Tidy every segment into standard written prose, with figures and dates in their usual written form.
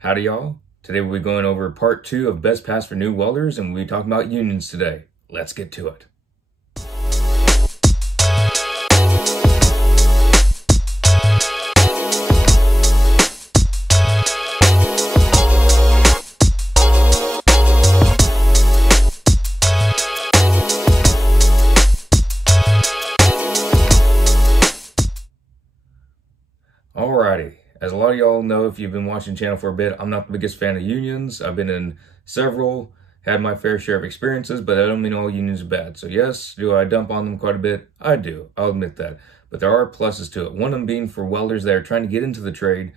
Howdy y'all. Today we'll be going over part 2 of Best Paths for New Welders, and we'll be talking about unions today. Let's get to it. Alrighty. As a lot of y'all know, if you've been watching the channel for a bit, I'm not the biggest fan of unions. I've been in several, had my fair share of experiences, but I don't mean all unions are bad. So yes, do I dump on them quite a bit? I do. I'll admit that. But there are pluses to it. One of them being for welders that are trying to get into the trade,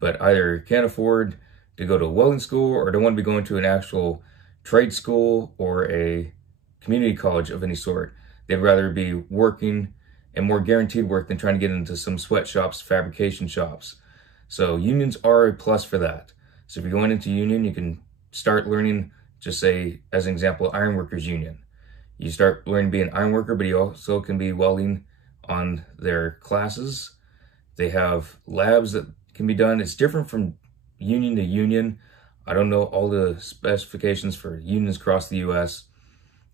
but either can't afford to go to a welding school or don't want to be going to an actual trade school or a community college of any sort. They'd rather be working and more guaranteed work than trying to get into some sweatshops, fabrication shops. So unions are a plus for that. So if you're going into union, you can start learning, just say, as an example, ironworkers union. You start learning to be an ironworker, but you also can be welding on their classes. They have labs that can be done. It's different from union to union. I don't know all the specifications for unions across the US.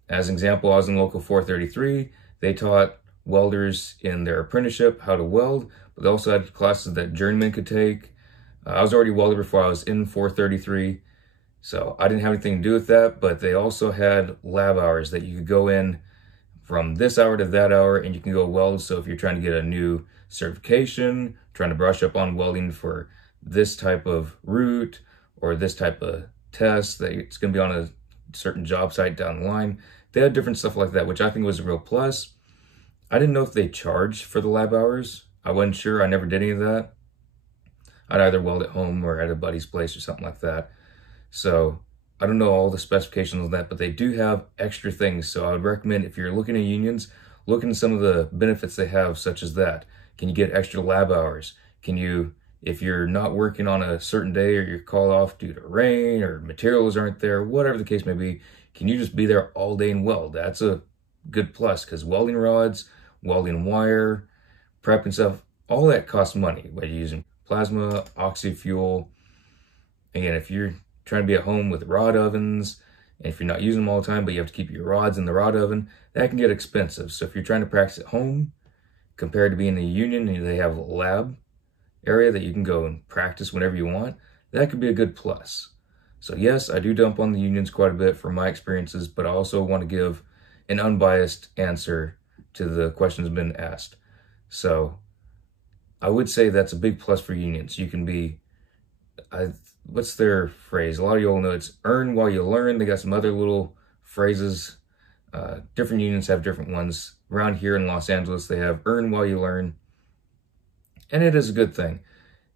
As an example, I was in Local 433. They taught welders in their apprenticeship how to weld, but they also had classes that journeymen could take. I was already a welder before I was in 433, so I didn't have anything to do with that, but they also had lab hours that you could go in from this hour to that hour and you can go weld. So if you're trying to get a new certification, trying to brush up on welding for this type of route or this type of test that it's going to be on a certain job site down the line, they had different stuff like that, which I think was a real plus. I didn't know if they charged for the lab hours. I wasn't sure. I never did any of that. I'd either weld at home or at a buddy's place or something like that. So I don't know all the specifications of that, but they do have extra things. So I would recommend, if you're looking at unions, look into some of the benefits they have, such as that. Can you get extra lab hours? Can you, if you're not working on a certain day or you're called off due to rain or materials aren't there, whatever the case may be, can you just be there all day and weld? That's a good plus, because welding rods, welding wire, prep and stuff, all that costs money, whether you're using plasma, oxy fuel. Again, if you're trying to be at home with rod ovens, and if you're not using them all the time, but you have to keep your rods in the rod oven, that can get expensive. So if you're trying to practice at home, compared to being in a union and they have a lab area that you can go and practice whenever you want, that could be a good plus. So yes, I do dump on the unions quite a bit from my experiences, but I also want to give an unbiased answer to the questions been asked. So I would say that's a big plus for unions. You can be, what's their phrase? A lot of you all know it's earn while you learn. They got some other little phrases. Different unions have different ones. Around here in Los Angeles, they have earn while you learn. And it is a good thing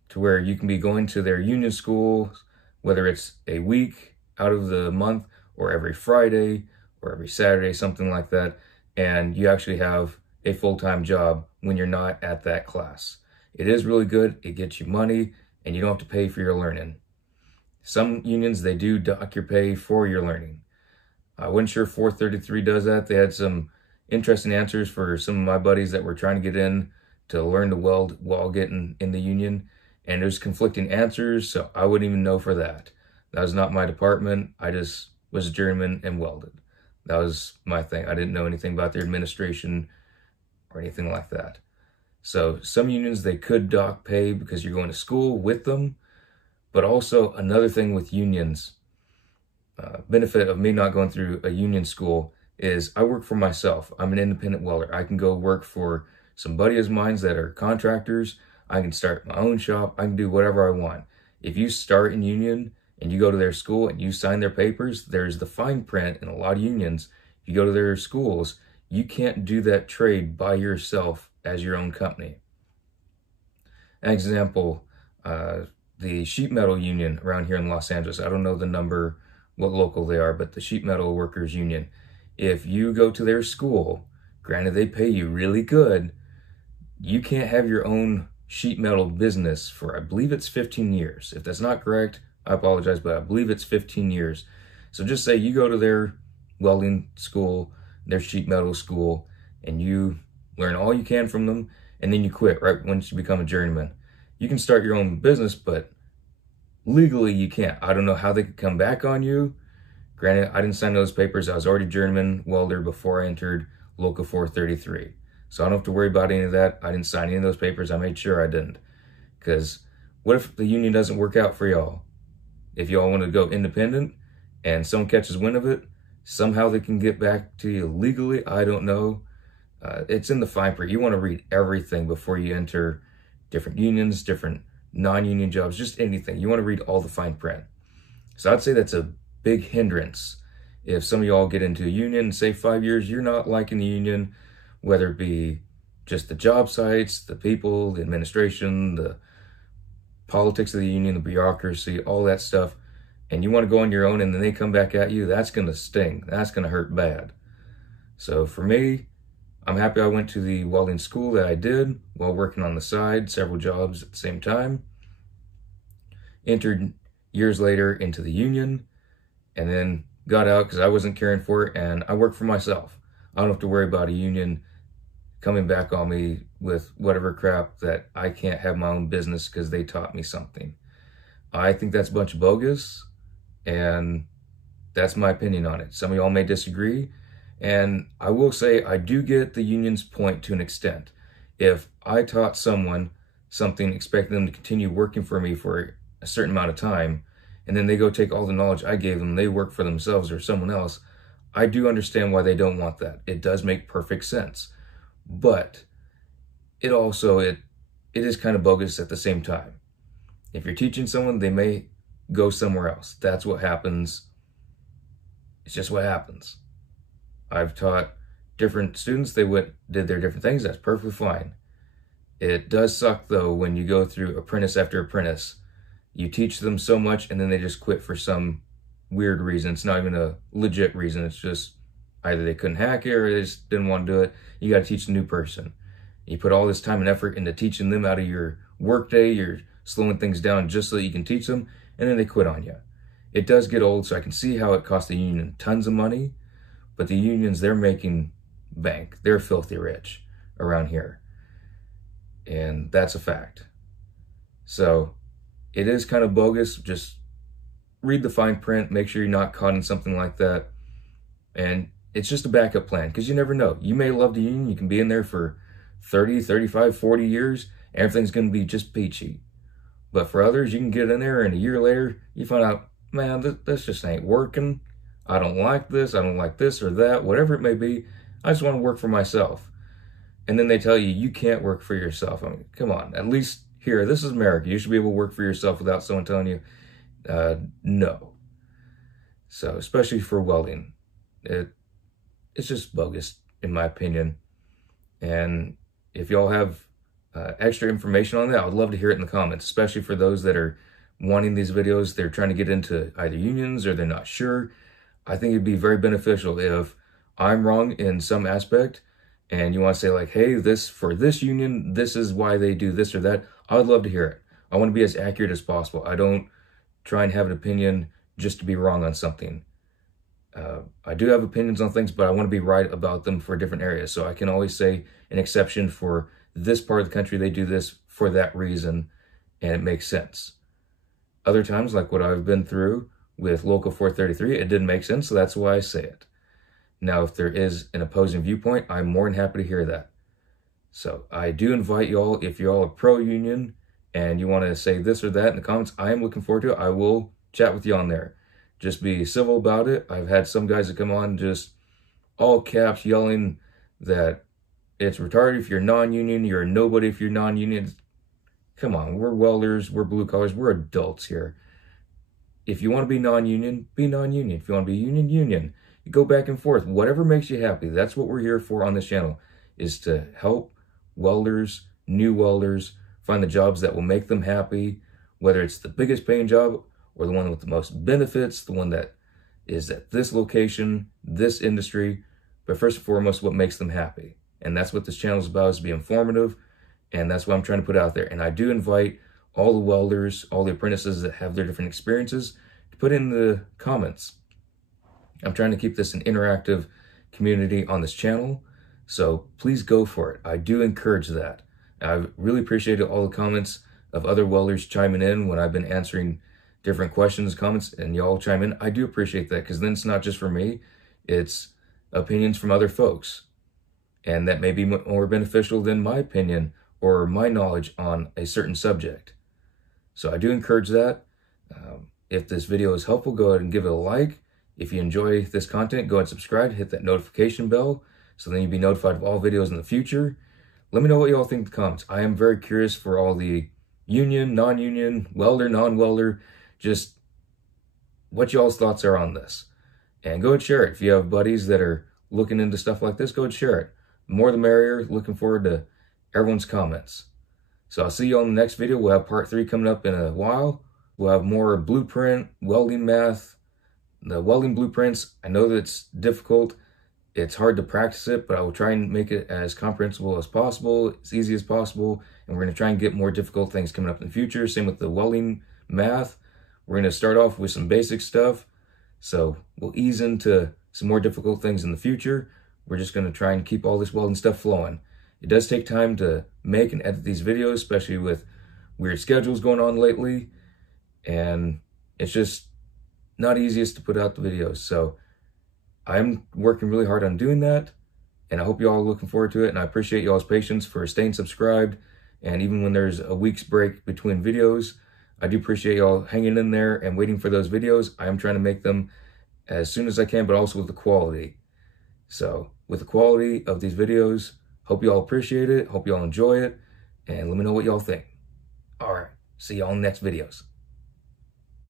to where you can be going to their union school, whether it's a week out of the month or every Friday or every Saturday, something like that. And you actually have a full-time job when you're not at that class. It is really good. It gets you money and you don't have to pay for your learning. Some unions, they do dock your pay for your learning. I wasn't sure 433 does that. They had some interesting answers for some of my buddies that were trying to get in to learn to weld while getting in the union. And there's conflicting answers, so I wouldn't even know for that. That was not my department. I just was a journeyman and welded. That was my thing. I didn't know anything about their administration or anything like that. So some unions, they could dock pay because you're going to school with them. But also another thing with unions, benefit of me not going through a union school is I work for myself. I'm an independent welder. I can go work for some buddies of mine that are contractors. I can start my own shop. I can do whatever I want. If you start in union and you go to their school and you sign their papers, there's the fine print in a lot of unions. If you go to their schools, you can't do that trade by yourself as your own company. An example, the sheet metal union around here in Los Angeles, I don't know the number, what local they are, but the sheet metal workers union, if you go to their school, granted they pay you really good, you can't have your own sheet metal business for, I believe it's 15 years. If that's not correct, I apologize, but I believe it's 15 years. So just say you go to their welding school, their sheet metal school, and you learn all you can from them, and then you quit right once you become a journeyman. You can start your own business, but legally you can't. I don't know how they could come back on you. Granted, I didn't sign those papers. I was already journeyman welder before I entered Local 433. So I don't have to worry about any of that. I didn't sign any of those papers. I made sure I didn't. Because what if the union doesn't work out for y'all? If y'all want to go independent and someone catches wind of it, somehow they can get back to you legally. I don't know. It's in the fine print. You want to read everything before you enter different unions, different non-union jobs, just anything. You want to read all the fine print. So I'd say that's a big hindrance. If some of y'all get into a union, say 5 years, you're not liking the union, whether it be just the job sites, the people, the administration, the politics of the union, the bureaucracy, all that stuff, and you want to go on your own and then they come back at you, that's going to sting. That's going to hurt bad. So for me, I'm happy I went to the welding school that I did while working on the side, several jobs at the same time. Entered years later into the union, and then got out because I wasn't caring for it, and I work for myself. I don't have to worry about a union coming back on me with whatever crap that I can't have my own business because they taught me something. I think that's a bunch of bogus, and that's my opinion on it. Some of y'all may disagree, and I will say I do get the union's point to an extent. If I taught someone something, expecting them to continue working for me for a certain amount of time, and then they go take all the knowledge I gave them, they work for themselves or someone else, I do understand why they don't want that. It does make perfect sense. But it is kind of bogus at the same time. If you're teaching someone, they may go somewhere else. That's what happens. It's just what happens. I've taught different students, they did their different things, that's perfectly fine. It does suck though when you go through apprentice after apprentice. You teach them so much and then they just quit for some weird reason. It's not even a legit reason. It's just either they couldn't hack it or they just didn't want to do it. You got to teach a new person. You put all this time and effort into teaching them out of your workday. You're slowing things down just so that you can teach them, and then they quit on you. It does get old, so I can see how it costs the union tons of money, but the unions, they're making bank. They're filthy rich around here, and that's a fact. So it is kind of bogus. Just read the fine print, make sure you're not caught in something like that, and it's just a backup plan, because you never know. You may love the union, you can be in there for 30, 35, 40 years, everything's going to be just peachy. But for others, you can get in there and a year later, you find out, man, this just ain't working. I don't like this or that, whatever it may be. I just want to work for myself. And then they tell you, you can't work for yourself. I mean, come on, at least here, this is America. You should be able to work for yourself without someone telling you, no. So, especially for welding, it's just bogus, in my opinion. And if y'all have extra information on that, I would love to hear it in the comments, especially for those that are wanting these videos. They're trying to get into either unions or they're not sure. I think it'd be very beneficial if I'm wrong in some aspect and you want to say like, hey, for this union, this is why they do this or that. I would love to hear it. I want to be as accurate as possible. I don't try and have an opinion just to be wrong on something. I do have opinions on things, but I want to be right about them for different areas. So I can always say an exception for this part of the country, they do this for that reason, and it makes sense. Other times, like what I've been through with Local 433, it didn't make sense, so that's why I say it. Now, if there is an opposing viewpoint, I'm more than happy to hear that. So I do invite y'all, if you're all a pro-union and you want to say this or that in the comments, I am looking forward to it. I will chat with you on there. Just be civil about it. I've had some guys that come on just all caps yelling that it's retarded if you're non-union, you're a nobody if you're non-union. Come on, we're welders, we're blue collars, we're adults here. If you want to be non-union, be non-union. If you want to be union, union. You go back and forth, whatever makes you happy. That's what we're here for on this channel, is to help welders, new welders, find the jobs that will make them happy, whether it's the biggest paying job or the one with the most benefits, the one that is at this location, this industry, but first and foremost, what makes them happy. And that's what this channel is about, is to be informative, and that's what I'm trying to put out there. And I do invite all the welders, all the apprentices that have their different experiences to put in the comments. I'm trying to keep this an interactive community on this channel, so please go for it. I do encourage that. I've really appreciated all the comments of other welders chiming in when I've been answering different questions, comments, and y'all chime in. I do appreciate that, because then it's not just for me, it's opinions from other folks. And that may be more beneficial than my opinion or my knowledge on a certain subject. So I do encourage that. If this video is helpful, go ahead and give it a like. If you enjoy this content, go ahead and subscribe, hit that notification bell, so then you'll be notified of all videos in the future. Let me know what y'all think in the comments. I am very curious for all the union, non-union, welder, non-welder, just what y'all's thoughts are on this. And go and share it. If you have buddies that are looking into stuff like this, go and share it. The more the merrier. Looking forward to everyone's comments. So I'll see you on the next video. We'll have part 3 coming up in a while. We'll have more blueprint, welding math, the welding blueprints. I know that it's difficult. It's hard to practice it, but I will try and make it as comprehensible as possible, as easy as possible. And we're going to try and get more difficult things coming up in the future. Same with the welding math. We're going to start off with some basic stuff. So we'll ease into some more difficult things in the future. We're just going to try and keep all this welding stuff flowing. It does take time to make and edit these videos, especially with weird schedules going on lately. And it's just not easiest to put out the videos. So I'm working really hard on doing that. And I hope you all are looking forward to it. And I appreciate y'all's patience for staying subscribed. And even when there's a week's break between videos, I do appreciate y'all hanging in there and waiting for those videos. I am trying to make them as soon as I can, but also with the quality. So with the quality of these videos, hope you all appreciate it. Hope you all enjoy it. And let me know what y'all think. All right. See y'all in the next videos.